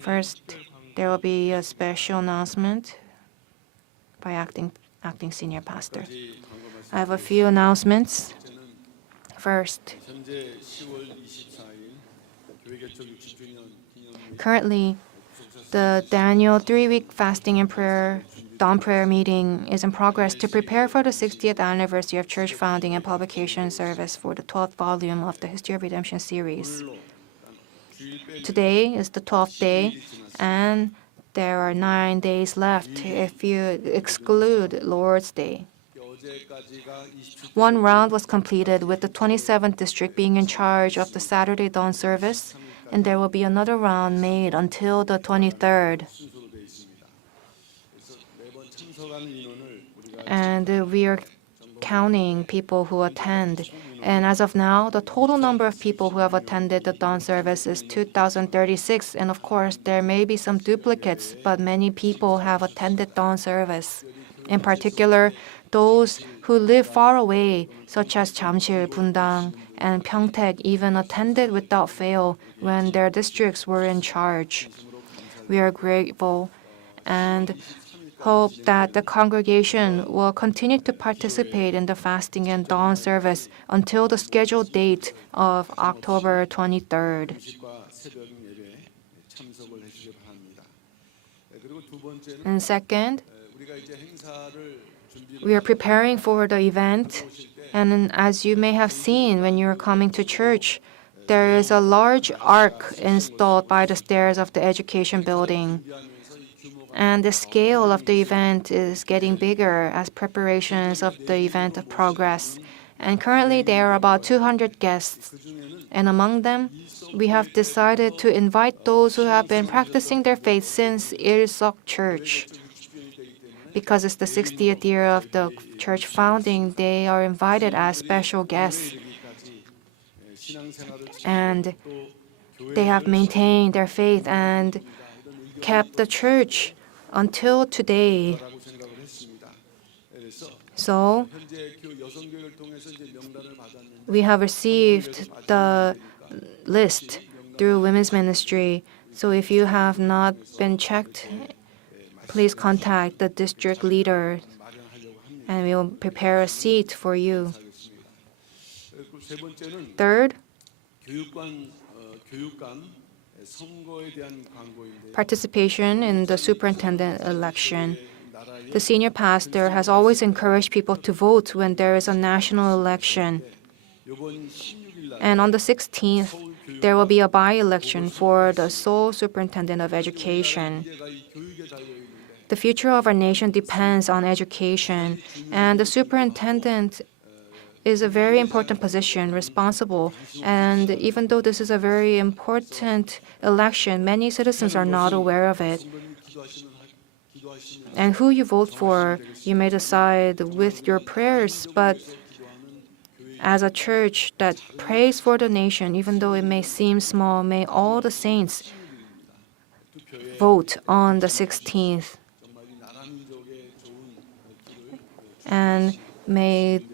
First, there will be a special announcement by acting senior pastor. I have a few announcements. First, currently, the Daniel 3-week fasting and prayer dawn prayer meeting is in progress to prepare for the 60th anniversary of church founding and publication service for the 12th volume of the History of Redemption series. Today is the 12th day, and there are 9 days left if you exclude Lord's Day. One round was completed with the 27th district being in charge of the Saturday dawn service, and there will be another round made until the 23rd. And we are counting people who attend. And as of now, the total number of people who have attended the dawn service is 2,036. And of course, there may be some duplicates, but many people have attended dawn service. In particular, those who live far away, such as Cheil, Pyungkang, and Pyungkang, even attended without fail when their districts were in charge. We are grateful and hope that the congregation will continue to participate in the fasting and dawn service until the scheduled date of October 23rd. And second, we are preparing for the event, and as you may have seen when you are coming to church, there is a large ark installed by the stairs of the education building. And the scale of the event is getting bigger as preparations of the event progress. And currently there are about 200 guests. And among them, we have decided to invite those who have been practicing their faith since Ilsok Church. Because it's the 60th year of the church founding, they are invited as special guests. And they have maintained their faith and kept the church until today. So, we have received the list through women's ministry. So if you have not been checked, please contact the district leader and we will prepare a seat for you. Third, participation in the superintendent election. The senior pastor has always encouraged people to vote when there is a national election. And on the 16th, there will be a by-election for the Seoul Superintendent of Education. The future of our nation depends on education, and the superintendent is a very important position, responsible. And even though this is a very important election, many citizens are not aware of it. And who you vote for, you may decide with your prayers, but as a church that prays for the nation, even though it may seem small, may all the saints vote on the 16th. And may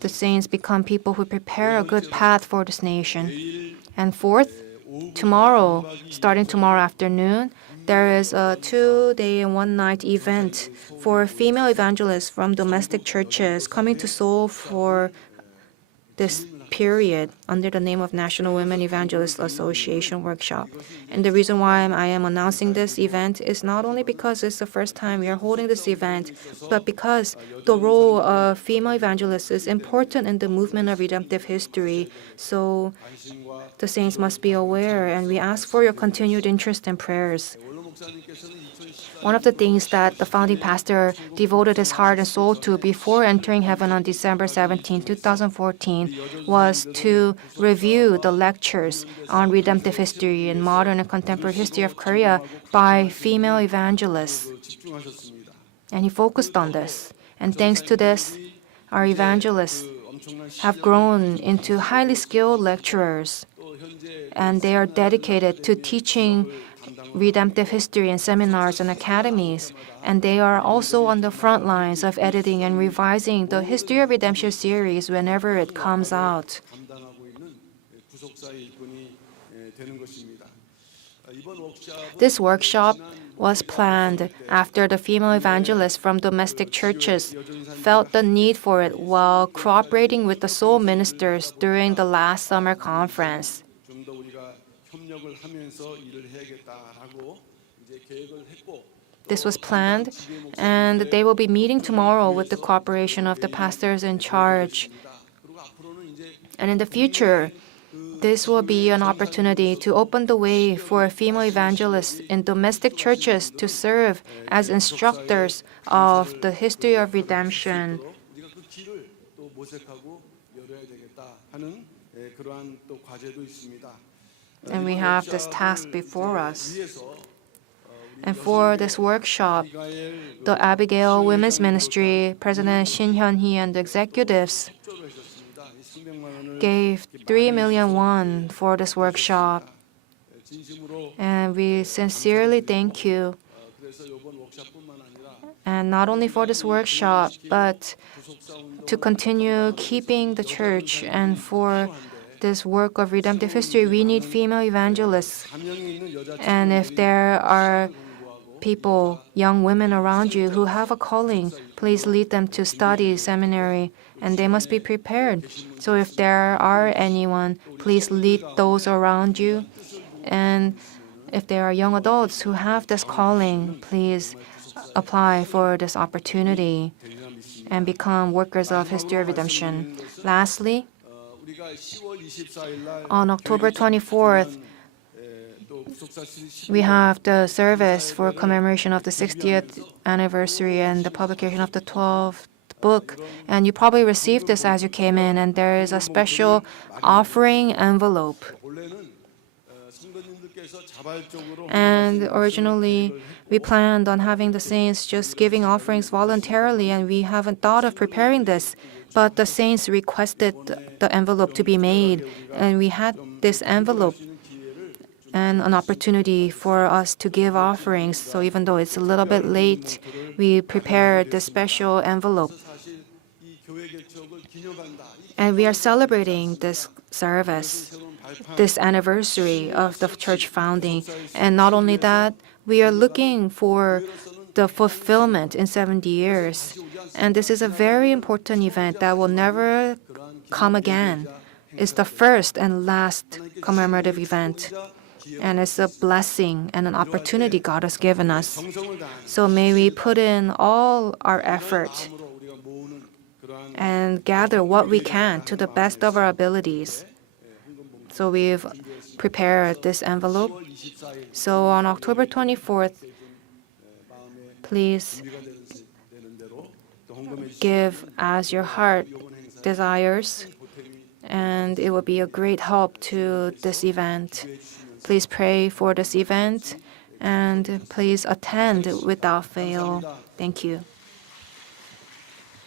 the saints become people who prepare a good path for this nation. And fourth, tomorrow, starting tomorrow afternoon, there is a 2-day and 1-night event for female evangelists from domestic churches coming to Seoul for this period under the name of National Women Evangelists Association Workshop. And the reason why I am announcing this event is not only because it's the first time we are holding this event, but because the role of female evangelists is important in the movement of redemptive history. So the saints must be aware, and we ask for your continued interest and prayers. One of the things that the founding pastor devoted his heart and soul to before entering heaven on December 17, 2014, was to review the lectures on redemptive history and modern and contemporary history of Korea by female evangelists. And he focused on this. And thanks to this, our evangelists have grown into highly skilled lecturers. And they are dedicated to teaching redemptive history in seminars and academies, and they are also on the front lines of editing and revising the History of Redemption series whenever it comes out. This workshop was planned after the female evangelists from domestic churches felt the need for it while cooperating with the soul ministers during the last summer conference. This was planned, and they will be meeting tomorrow with the cooperation of the pastors in charge. And in the future, this will be an opportunity to open the way for female evangelists in domestic churches to serve as instructors of the history of redemption. And we have this task before us. And for this workshop, the Abigail Women's Ministry, President Shin Hyun-hee and the executives gave 3 million won for this workshop. And we sincerely thank you. And not only for this workshop, but to continue keeping the church and for this work of redemptive history, we need female evangelists. And if there are people, young women around you who have a calling, please lead them to study seminary, and they must be prepared. So if there are anyone, please lead those around you. And if there are young adults who have this calling, please apply for this opportunity and become workers of history of redemption. Lastly, on October 24th, we have the service for commemoration of the 60th anniversary and the publication of the 12th book. And you probably received this as you came in, and there is a special offering envelope. And originally, we planned on having the saints just giving offerings voluntarily, and we haven't thought of preparing this. But the saints requested the envelope to be made, and we had this envelope and an opportunity for us to give offerings. So even though it's a little bit late, we prepared this special envelope. And we are celebrating this service, this anniversary of the church founding. And not only that, we are looking for the fulfillment in 70 years. And this is a very important event that will never come again. It's the first and last commemorative event. And it's a blessing and an opportunity God has given us. So may we put in all our effort and gather what we can to the best of our abilities. So we've prepared this envelope. So on October 24th, please give as your heart desires, and it will be a great help to this event. Please pray for this event, and please attend without fail. Thank you.